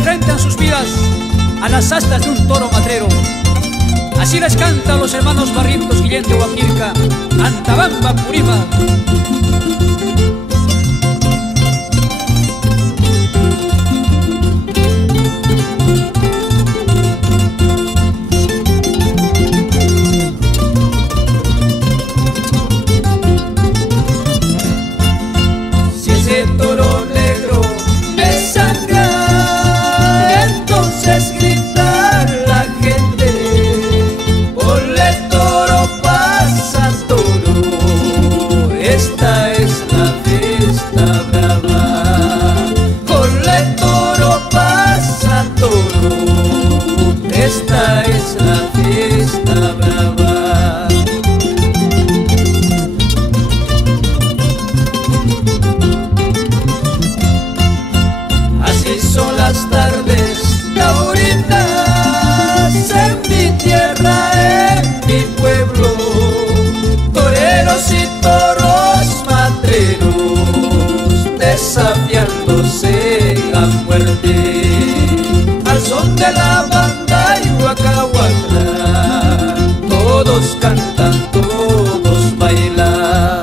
enfrentan sus vidas a las astas de un toro matrero. Así les cantan los hermanos Barrientos Guillén de Huaquilca, Antabamba, Purima. Si ese toro negro me sangra, entonces grita la gente: ole toro, pasa toro, esta es la fiesta brava. Ole toro, pasa toro, esta es la fiesta brava. Así son las tardes taurinas en mi tierra, en mi pueblo. Toreros y toros matreros desafiándose a muerte al son de la banda Yuacahuatla. Todos cantan, todos bailan.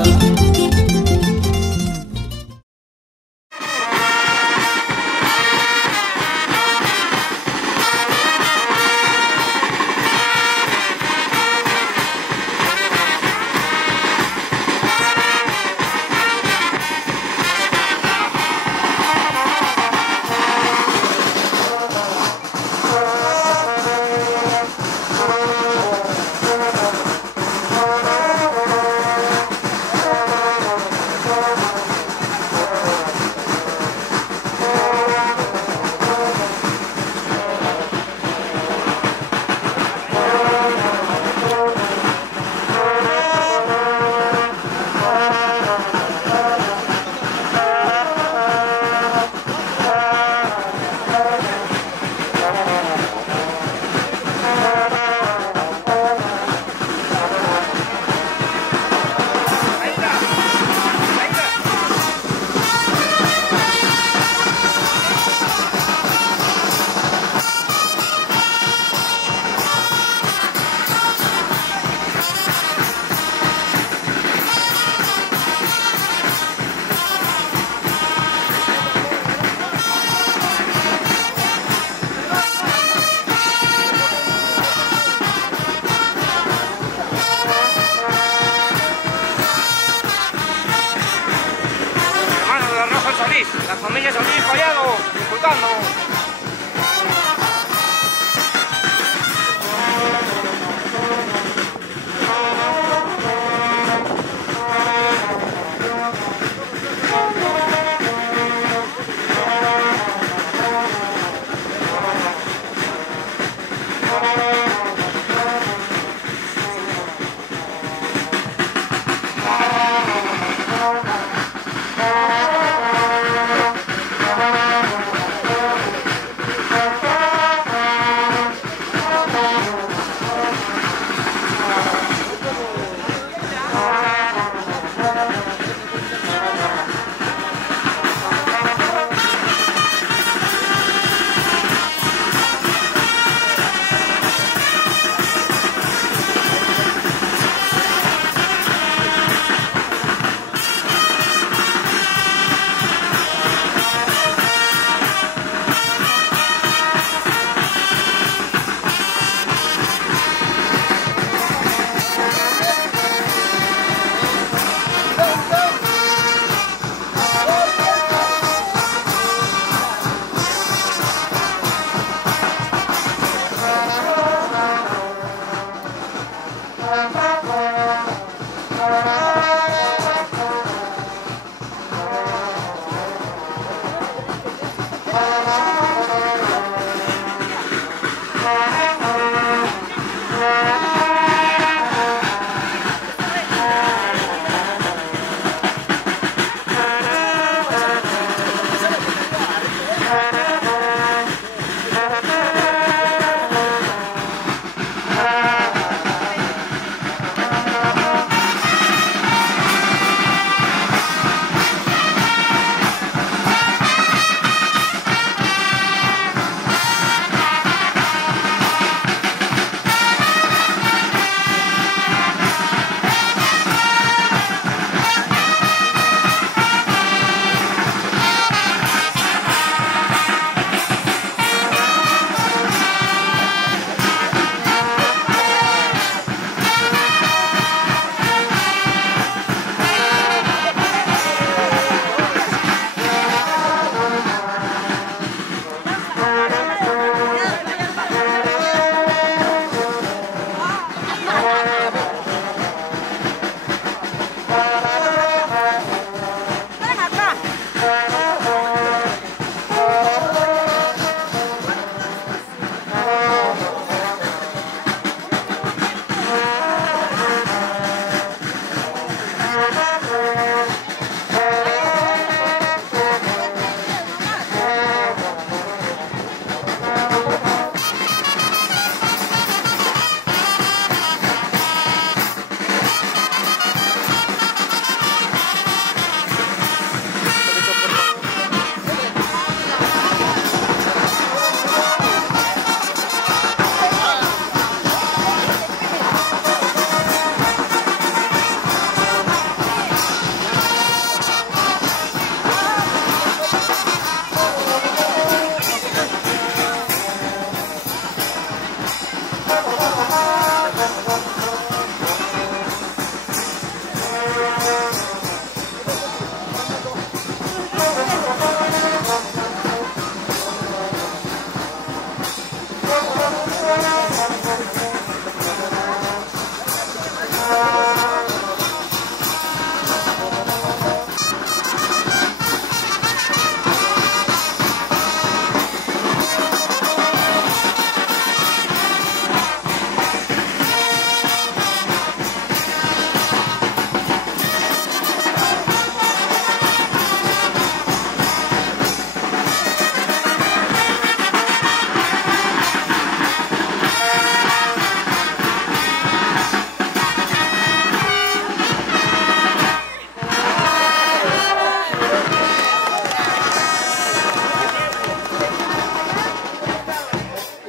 La familia Solís Collado, disfrutando.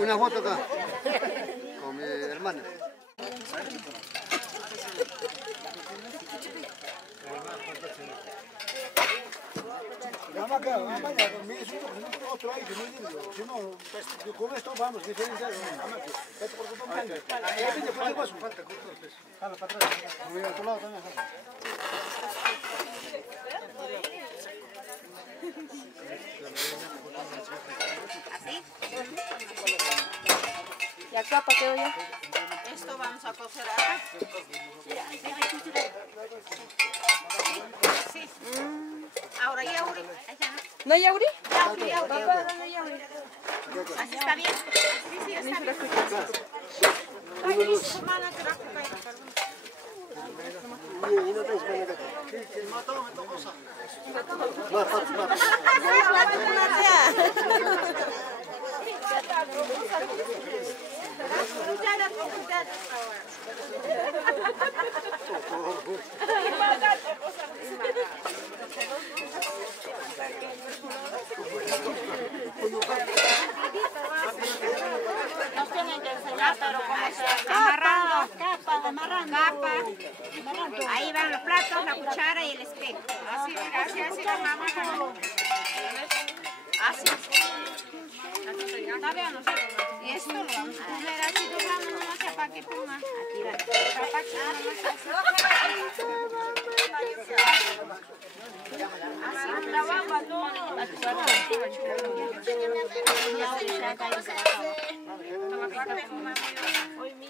una foto acá con mi hermana. Otro ahí que no digo, si no, con esto vamos diferenciados. Falta cortos. Jala para atrás. Voy a tu lado también. ¿Así? ¿Y acá para qué doy yo? Esto vamos a cocer acá. Sí. Ahora yauri. ¿No hay yauri? Yauri. Papá, no hay yauri. ¿Así está bien? Sí, está bien. Ay, su mano te la coca y la cargó. Nos tienen que enseñar, pero cómo se hace. Amarrando. Capa. Ahí van los platos, la cuchara y el espejo. Así la mamá. Así. Está bien, y esto lo vamos a poner así doblando, no sé para qué ponga. Aquí va. Así la bamba, no. Hoy mi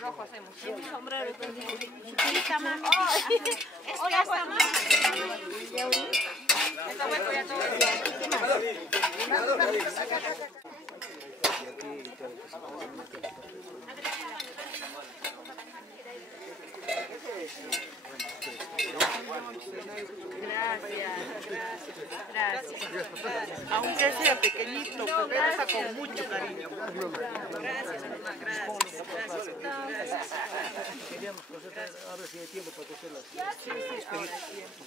rojo hacemos. Sombrero con esta mami. Esta mami. Esta hueco ya todo. Gracias. Aunque sea pequeñito, pero pasa con mucho cariño. Gracias, mamá, gracias. Queríamos coser, ahora sí hay tiempo para coserlas. Sí, ahora hay tiempo.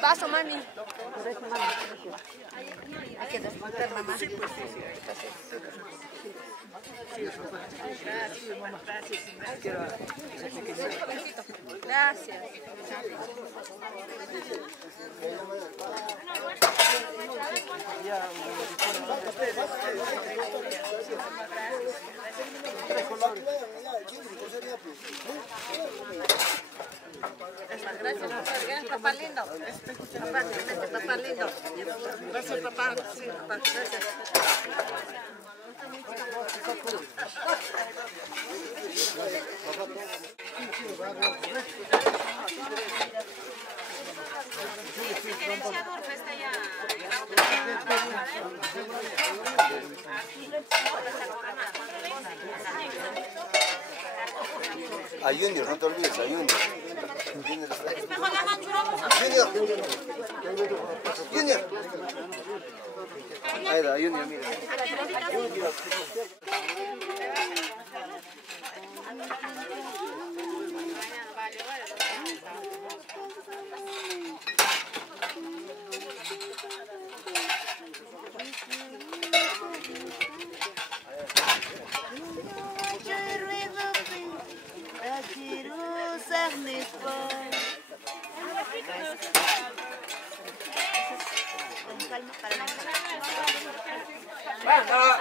Paso, mami. Hay que desmontar, mamá. Sí, pues sí. Gracias. Gracias, papá lindo. Papá lindo. Gracias, papá. Sí, papá. Gracias. El gerenciador está ya. A Junior, no te olvides, a Junior. Junior. Ahí da, Junior, mira.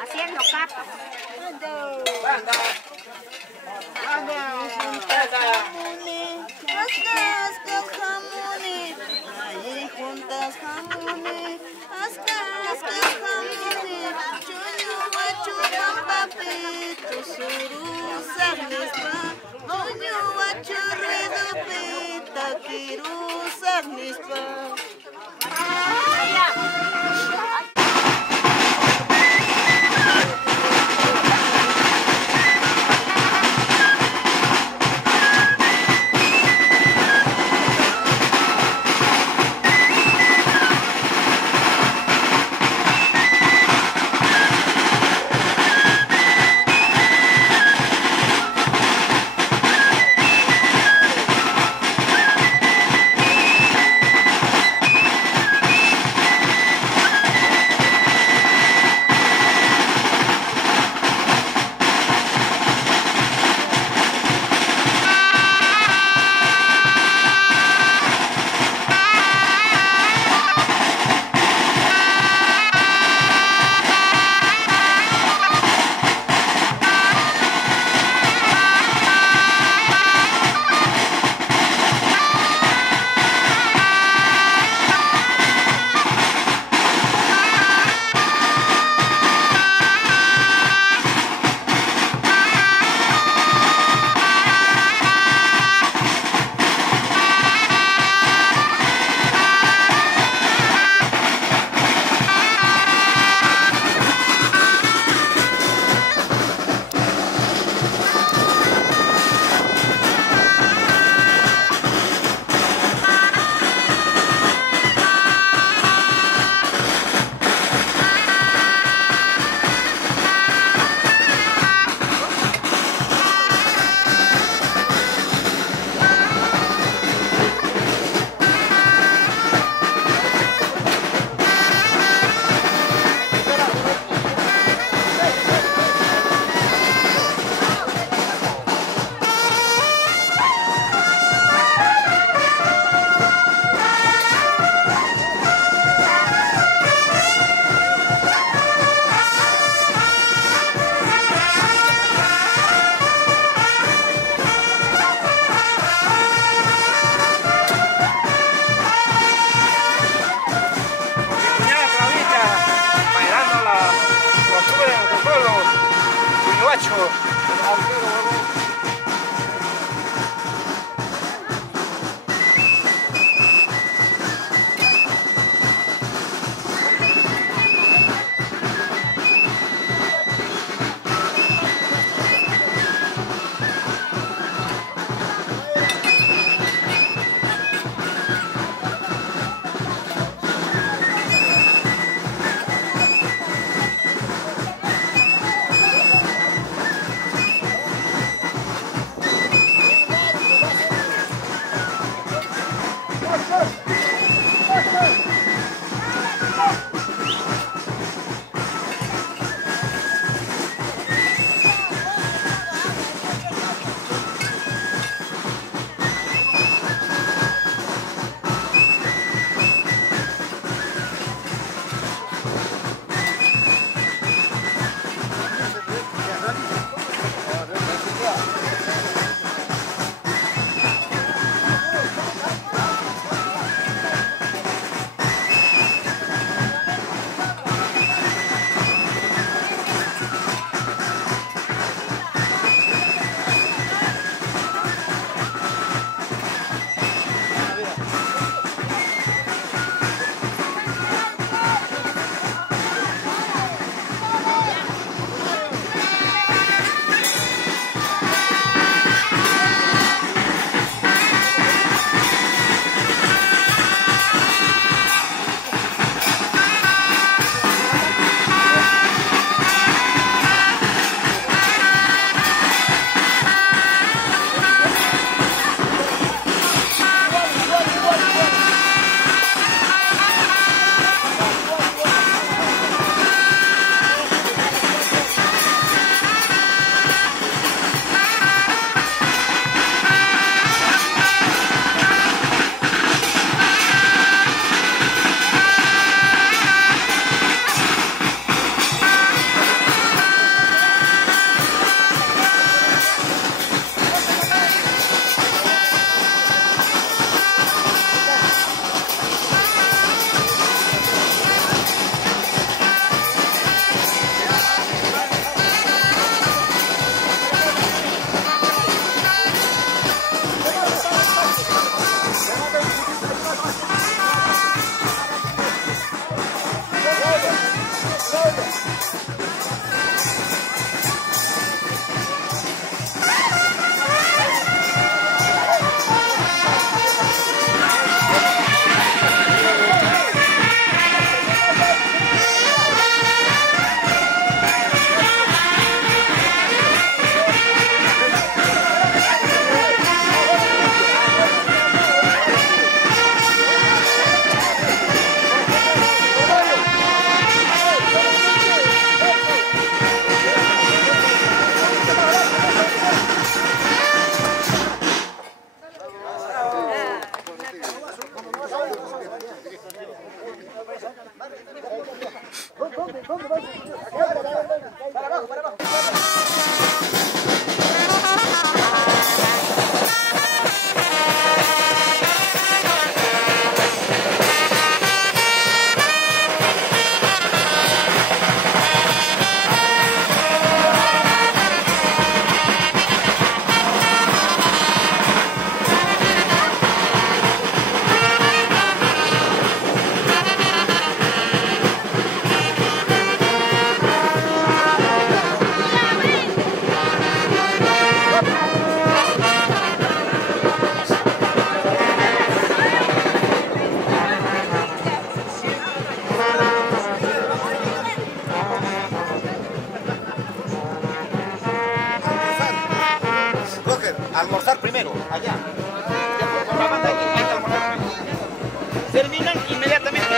Haciendo capas. Juntas jamones, ascas jamones, chuño guachuran papitos, surusas nispa, chuño guachurrido pita, quirusas nispa. almorzar primero, allá. Ya por la banda aquí, hay que almorzar primero. Terminan inmediatamente.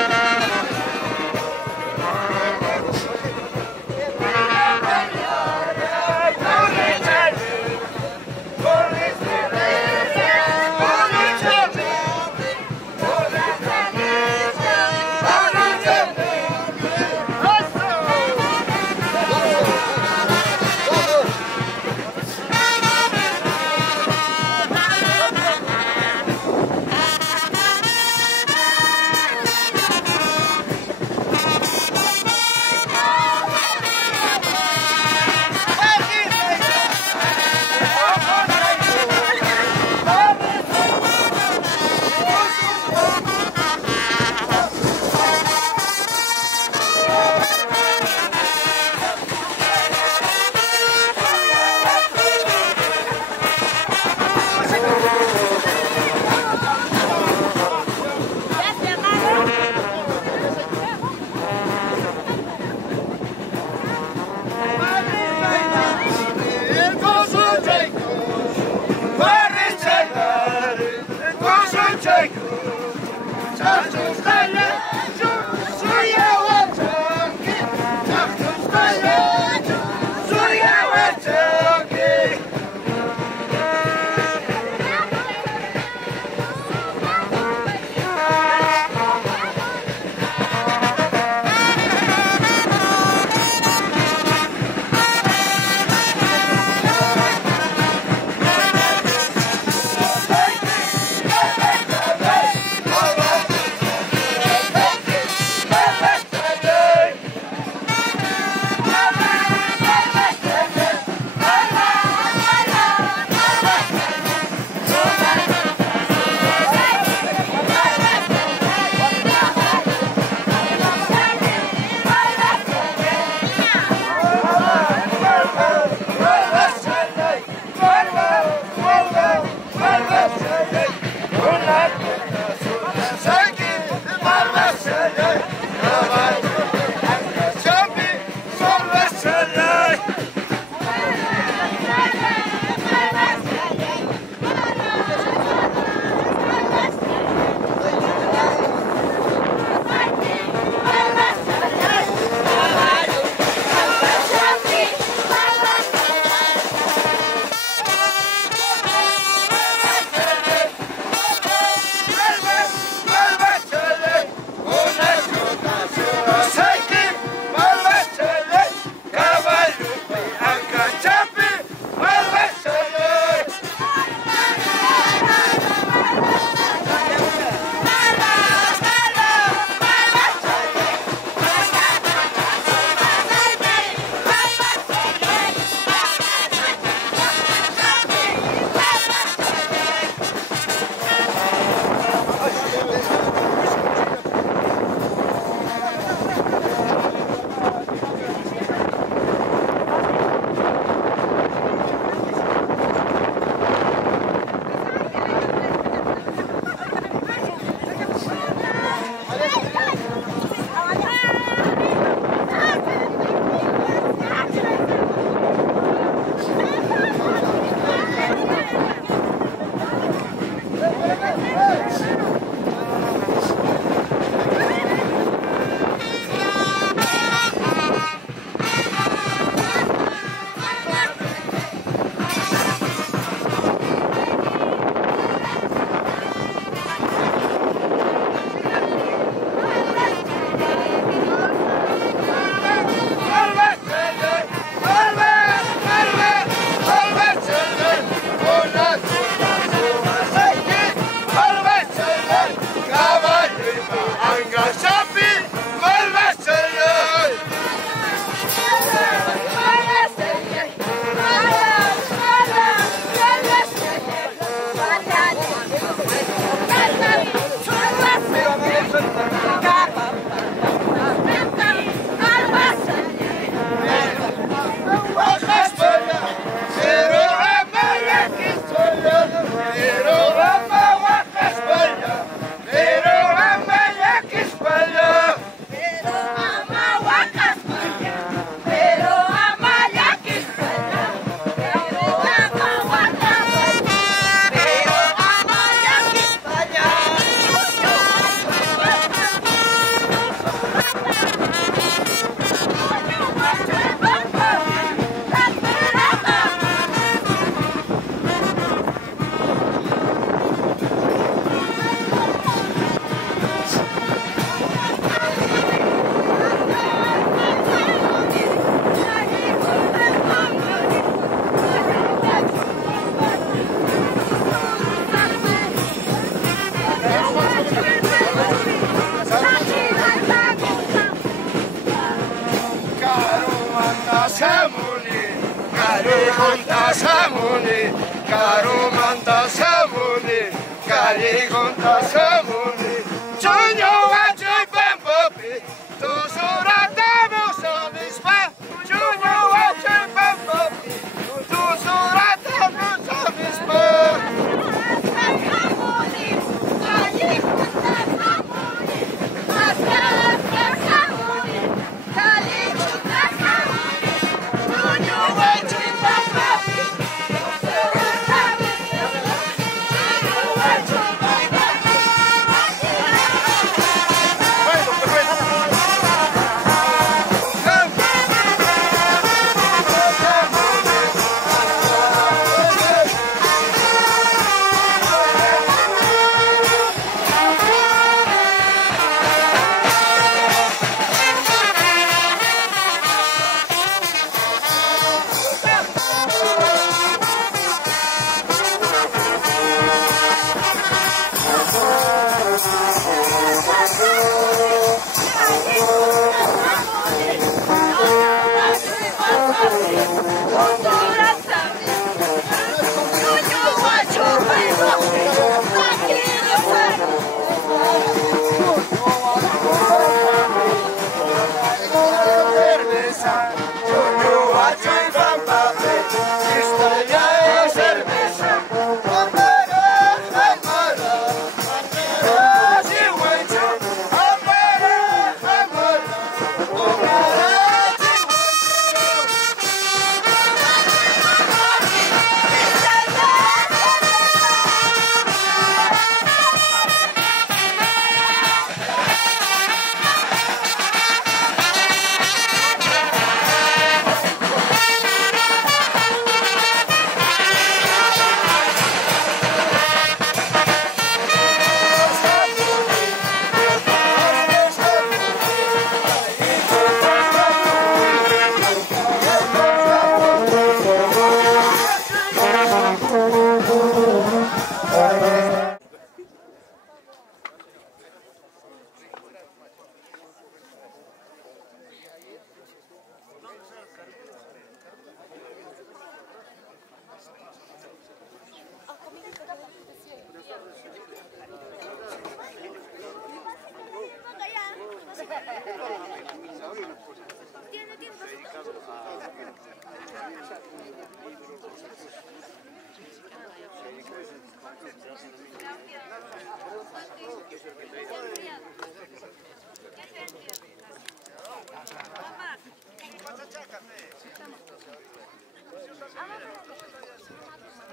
samuni, karumanta samuni, kaligunta samuni, chunyo wajay bambopi, tu suratamo samispa, chunyo wajay bambopi, tu suratamo samispa.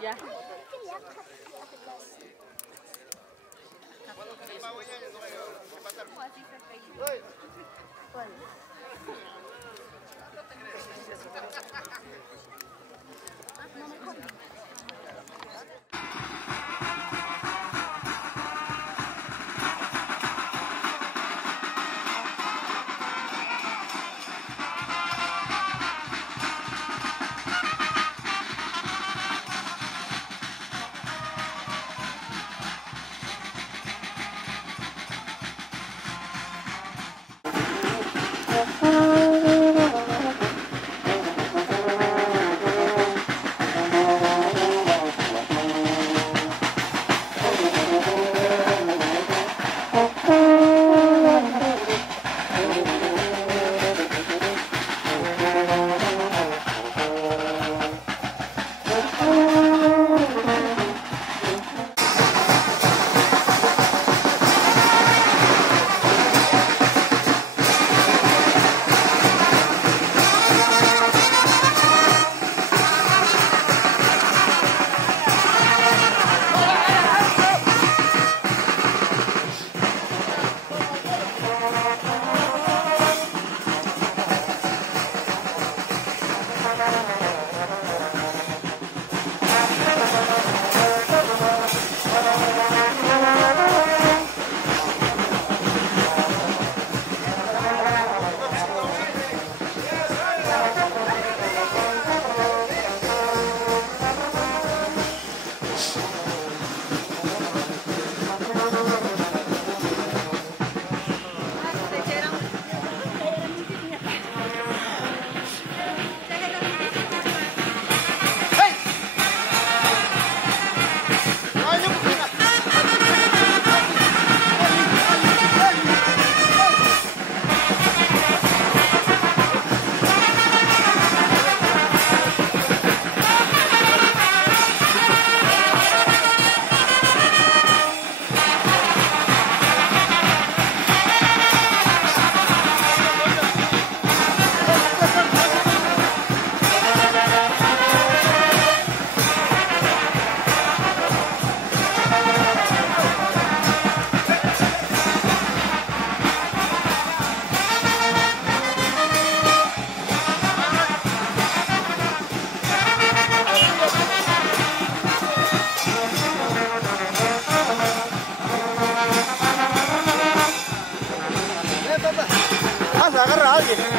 Ya. se agarra a alguien.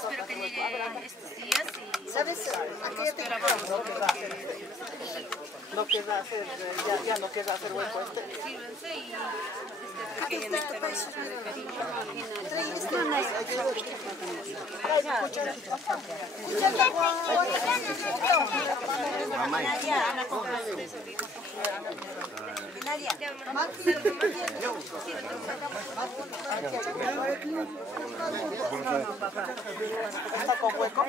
Espero que llegue estos días y... ¿Sabes? Aquí ya te no queda hacer, ya no queda hacer hueco este. Sírvanse y pequeña nectarina de cariño. ¿Está con hueco?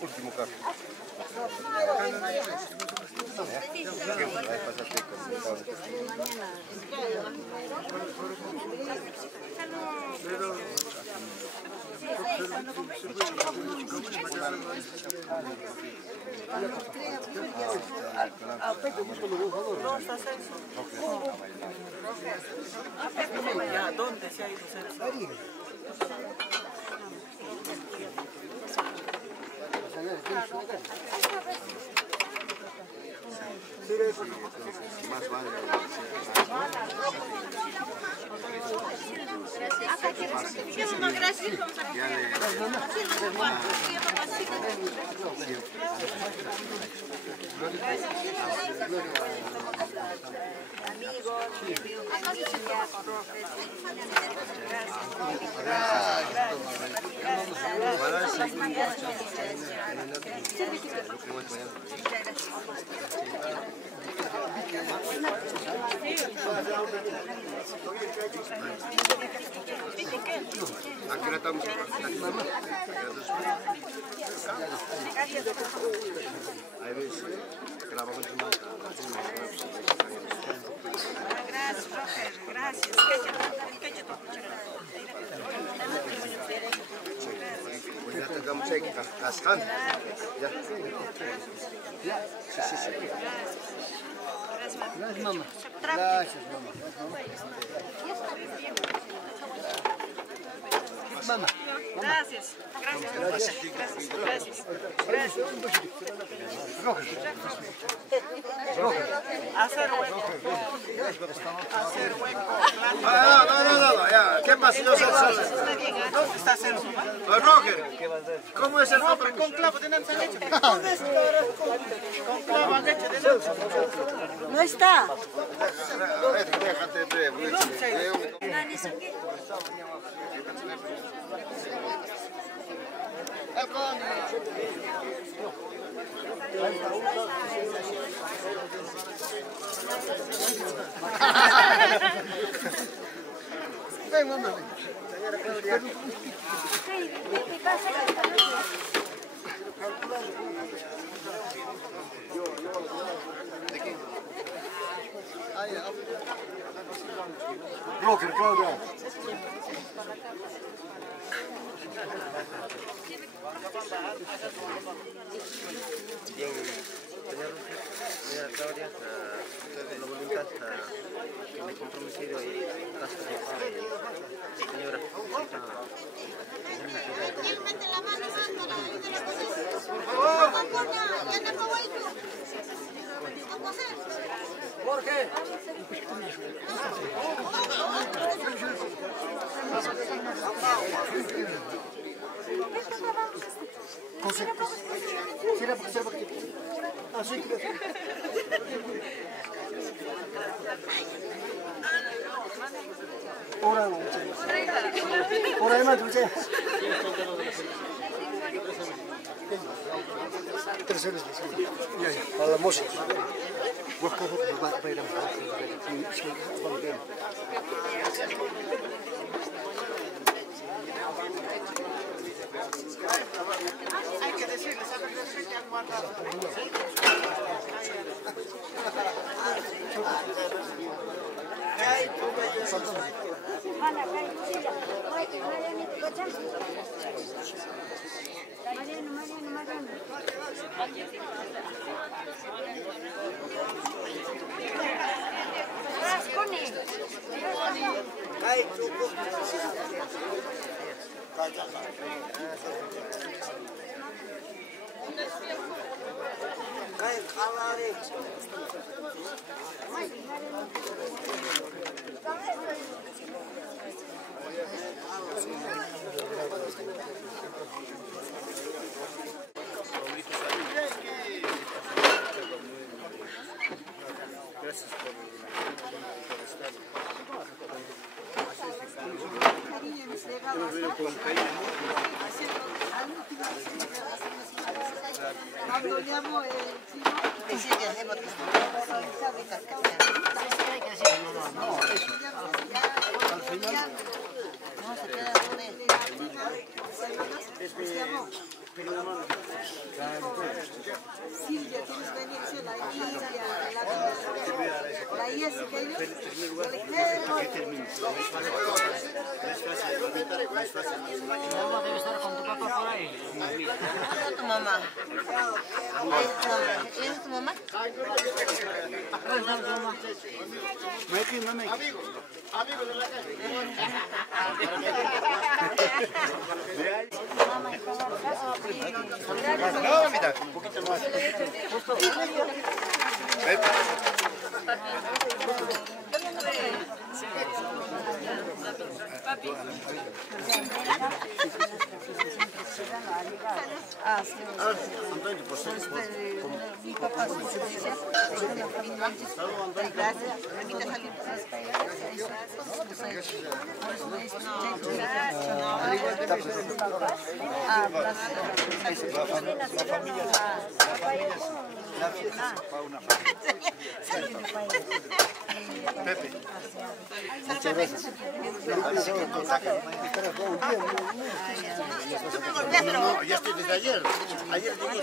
Último caso. ¿Dónde se ha ido Sergio? Más vale. Aquí no estamos. Hay veces que la vamos a tomar. Gracias, Roger, gracias. Pues ya te damos aquí, cascando. Ya. Sí. Gracias, mamá. Gracias, mamá. Gracias. Hacer hueco. Hacer hueco. No, ya. ¿Qué pasó? ¿Dónde está Sergio? Roger, ¿cómo es el nombre? Con clavo de nanza han hecho. Con clavo han hecho de nanza. No está. Déjate de... Ven, mamá. Rocker, Claudia. Bien, señora Claudia, la voluntad me he comprometido y caso de señora. Jorge. Así que... Oraya 둘째. Terceiro. Fala moça. Vou ficar para ir Hay que decirles a ver que han guardado. Gracias por estar. Debe estar con tu papá por ahí. Tu mamá. ¿Es tu mamá? Amigo de la calle. No, mira, un poquito más. Pepe. Muchas gracias. No, ya estoy desde ayer. Ayer llegué.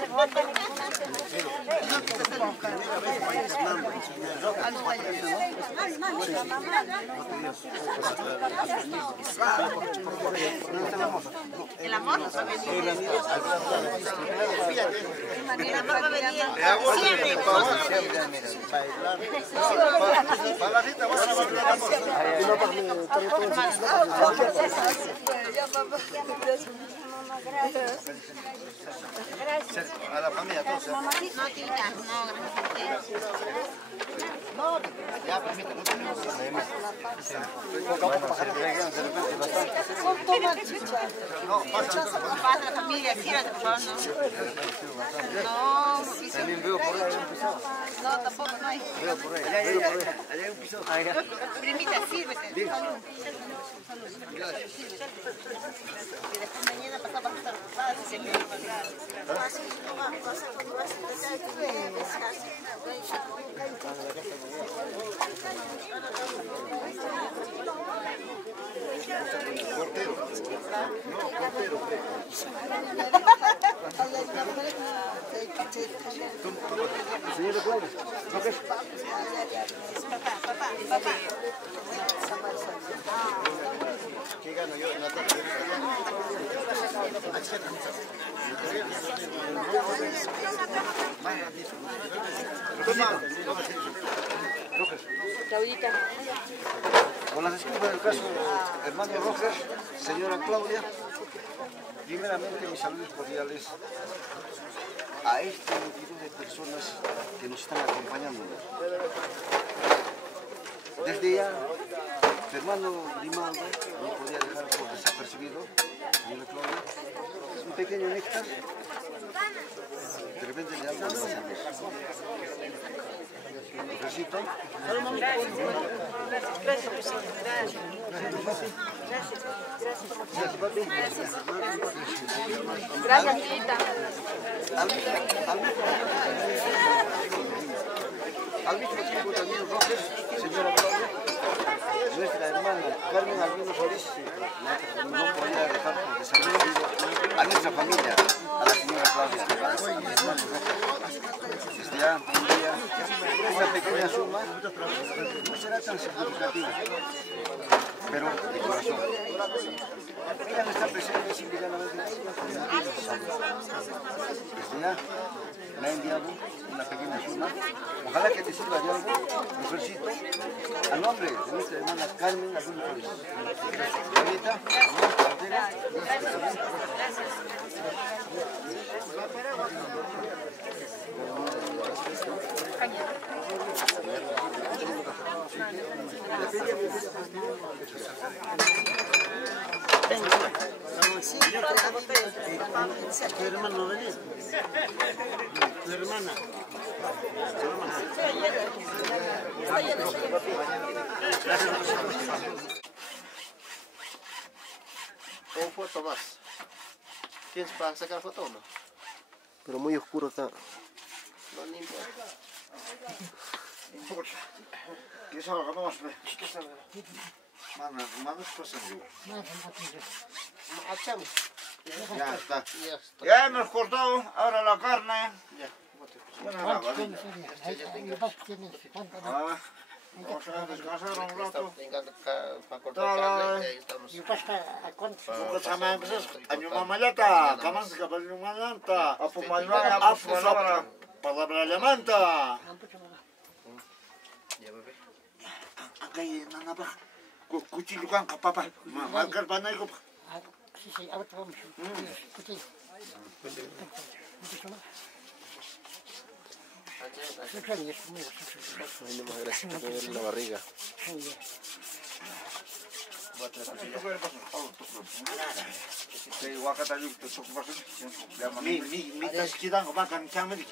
El amor nos va a venir. El amor va a venir. A la familia todos. No, tita, no, gracias a usted. Ya, permítame, no tenemos problemas. No, Pasa la familia, quédate, por favor, no. No, también veo por ahí un pisado. no, tampoco no hay. Veo por ahí. Allá hay un pisado. Primita, sírvete. Y después mañana pasamos a estar ocupadas y se me Portero. No, portero. Señora Claudia, Papá. ¿qué gano yo en la tarde? Claudita. Con las disculpas del caso, hermano Roger, señora Claudia, primeramente mis saludos cordiales a esta multitud de personas que nos están acompañando. Desde ya, su hermano Grimaldo no podía dejar por desapercibido, señora Claudia, es un pequeño néctar, de repente le algo más a ver. Necesito. Gracias, niñita. Al mismo tiempo también Roger, señora Claudia, nuestra hermana Carmen Albino Solís, no podía dejar por desapercibido a nuestra familia, a la señora Claudia, a su hermano Roger. Desde ya, un día, una pequeña suma, no será tan significativa, pero de corazón. Ella no está presente simplemente. Desde ya, me ha enviado una pequeña suma. Ojalá que te sirva de algo, mujercito, a nombre de nuestra hermana Carmen Albino Solís. Ahorita, Tu hermano venía. Tu hermana. Con foto más. ¿Tienes para sacar foto o no? Pero muy oscuro está. No, ni importa. ¿Qué salga más? ¿Qué salga? Manos pasan yo. Achamos. Ya está. Ya está. Ya hemos cortado ahora la carne. Ya. Vamos a descansar un rato. Para cortar carne. Ahí estamos. Año mamayata, kaman ka bal yung malanta. Apo malmaya, apo sa palabra lamanta. Ya, bebé. Kay nanaba. Kuchilyo kan kapapa. Malkar banay ko. Ay, no más gracias, me duele la barriga. Mi tas kita ko makan kami.